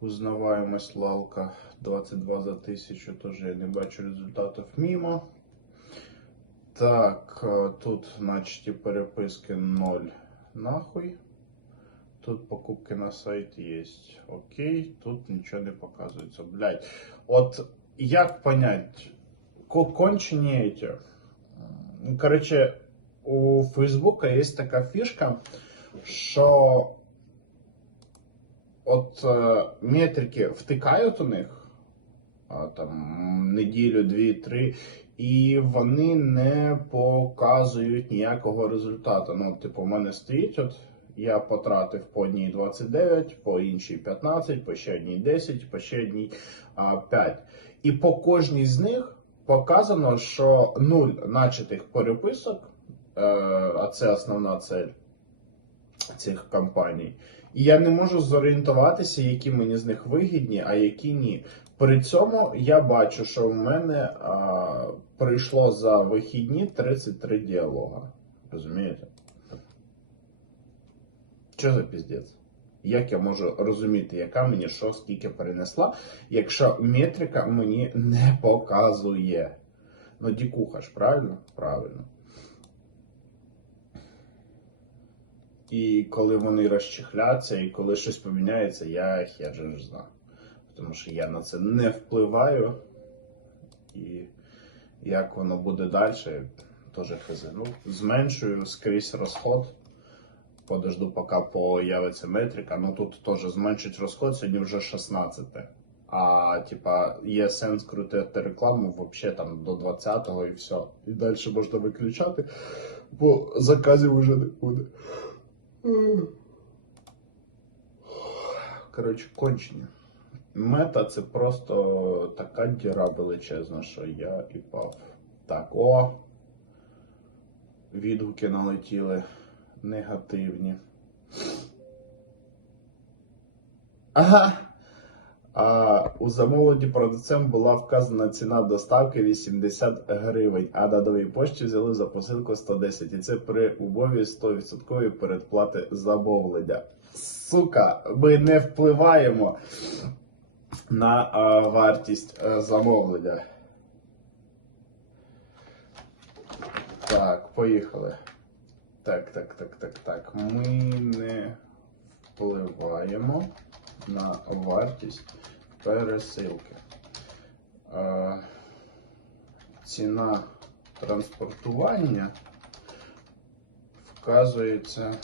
Узнаваємость лалка 22 за 1000, теж я не бачу результатів мімо. Так, е, тут, значить, переписки 0 нахуй. Тут покупки на сайт є. Окей, тут нічого не показується. Блять. От як понять, кончені эти. Короче, у Фейсбука є така фішка, що от е, метрики втикають у них там неділю, дві, три, і вони не показують ніякого результату. Ну, типу, у мене стоїть, от я потратив по одній 29, по іншій 15, по ще одній 10, по ще одній 5. І по кожній з них показано, що нуль начатих переписок, е, а це основна цель цих компаній. І я не можу зорієнтуватися, які мені з них вигідні, а які ні. При цьому я бачу, що в мене а, прийшло за вихідні 33 діалога. Розумієте? Що за піздець? Як я можу розуміти, яка мені що скільки перенесла, якщо метрика мені не показує? Ну, дікуха ж, правильно? Правильно. І коли вони розчехляться, і коли щось поміняється, я хер знаю. Тому що я на це не впливаю. І як воно буде далі, теж хз. Ну, зменшую скрізь розход. Подожду, поки появиться метрика. Ну тут теж зменшить розход, сьогодні вже 16. А типа є сенс крутити рекламу взагалі там до 20-го і все. І далі можна виключати, бо заказів вже не буде. Коротше, кончені. Мета це просто така діра величезна, що я і пав. Так, о. Відгуки налетіли негативні. Ага. А, у замовленні продавцем була вказана ціна доставки 80 гривень, а на новій пошті взяли за посилку 110. І це при умові 100% передплати замовлення. Сука, ми не впливаємо на а, вартість а, замовлення. Так, поїхали. Так, так, так, так, так. Ми не впливаємо на вартість пересилки. Ціна транспортування вказується